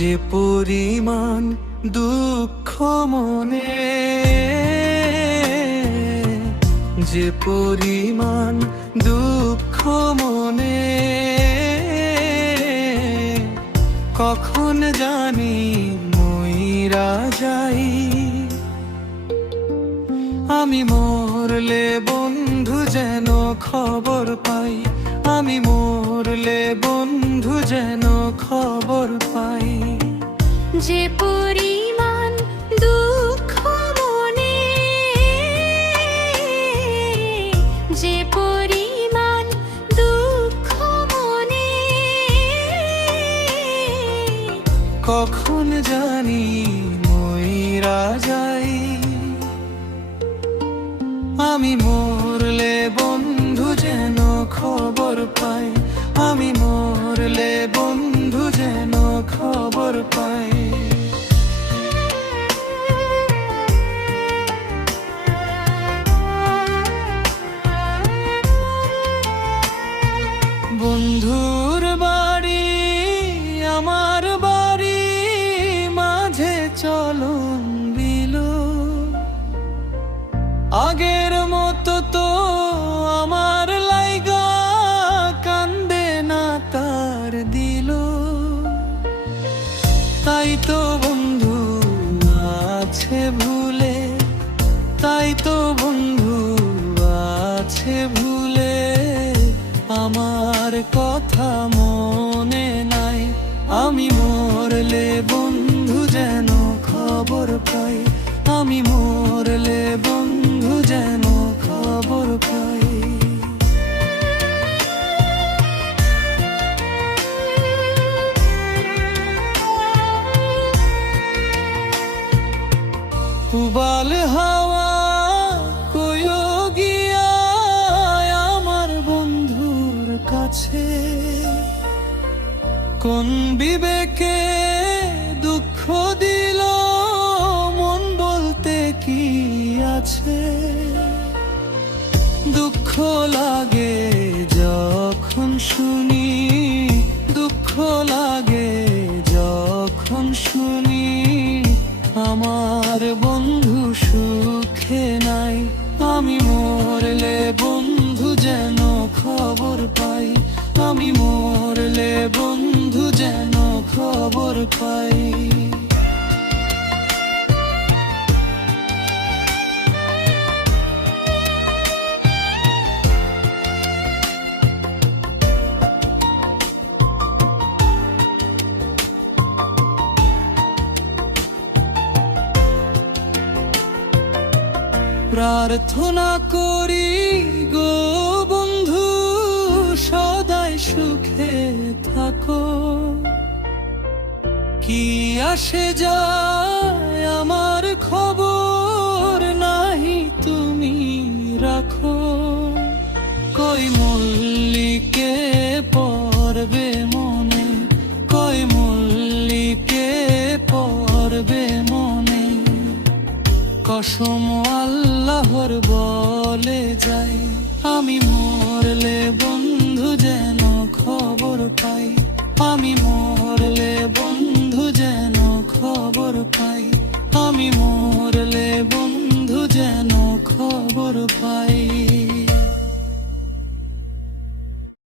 যে পরিমাণ দুঃখ মনে, যে পরিমাণ দুঃখ মনে, কখন জানি মইরা যাই। আমি মরলে বন্ধু যেন খবর পাই, আমি মরলে বন্ধু যেন খবর পাই। যে পরিমাণ দুঃখ মনে, যে পরিমাণ দুঃখ মনে, কখন জানি মইরা যাই। আমি মরলে বন্ধু যেন খবর পাই, আমি মরলে বন্ধু যেন খবর পাই। বন্ধুর বাড়ি আমার বাড়ি মাঝে চলন দিল, আগের মতো তো আমার লাইগা কান্দে না তার দিল। তাই তো বন্ধু আছে ভুলে, তাই তো বন্ধু আছে ভুলে, আমার কথা মনে নাই। আমি মরলে বন্ধু যেন খবর পাই, আমি মরলে বন্ধু যেন খবর পাই। উবাল হাওয়া কইও গিয়া আমার বন্ধুর কাছে, কোন বিবেকে দুঃখ দিল মন বলতে কি আছে। দুঃখ লাগে যখন শুনি, দুঃখ লাগে যখন শুনি আমার বন্ধু সুখে নাই। আমি মরলে বন্ধু যেন খবর পাই, আমি মরলে বন্ধু যেন খবর পাই। প্রার্থনা করি গো বন্ধু সদাই সুখে থাকো, কি আসে যায় আমার খবর নাহি তুমি রাখো। কই মল্লিকে পড়বে মনে, কই মল্লিকে পড়বে মনে, কসম আল্লাহর বলে যাই। আমি মরলে বন্ধু যেন খবর পাই, আমি মরলে বন্ধু যেন খবর পাই, আমি